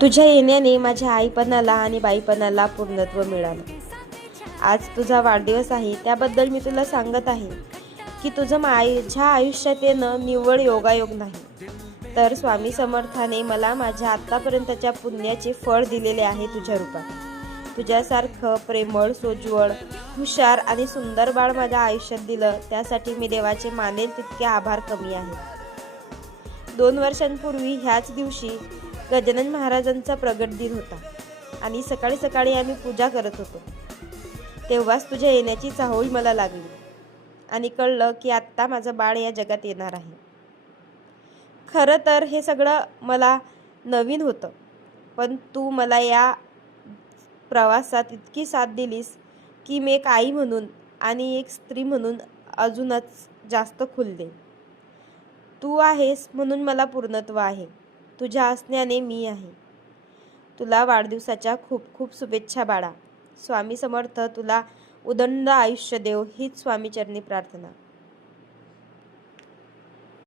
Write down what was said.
तुझ्या येण्याने माझ्या आईपणाला आणि बाईपणाला पूर्णत्व मिळालं. आज तुझा वाढदिवस आहे, त्याबद्दल मी तुला सांगत आहे की तुझं माझ्या आयुष्यात येणं निव्वळ योगायोग नाही, तर स्वामी समर्थाने मला माझ्या आत्तापर्यंतच्या पुण्याचे फळ दिलेले आहे तुझ्या रूपात. तुझ्यासारखं प्रेमळ, सोज्वळ, हुशार आणि सुंदर बाळ माझ्या आयुष्यात दिलं, त्यासाठी मी देवाचे मानेल तितके आभार कमी आहेत. 2 वर्षांपूर्वी ह्याच दिवशी गजानन महाराजांचा प्रगट दिन होता आणि सकाळी सकाळी आम्ही पूजा करत होतो. तेव्हाच तुझ्या येण्याची चाहुल मला लागली आणि कळलं की आत्ता माझं बाळ या जगात येणार आहे. खरं तर हे सगळं मला नवीन होतं, पण तू मला या प्रवासात इतकी साथ दिलीस की मी एक आई म्हणून आणि एक स्त्री म्हणून अजूनच जास्त खुलले. तू आहेस म्हणून मला पूर्णत्व आहे. तुझ्या असण्याने मी आहे. तुला वाढदिवसाच्या खूप खूप शुभेच्छा बाळा. स्वामी समर्थ तुला उदंड आयुष्य देव, हीच स्वामीचरणी प्रार्थना.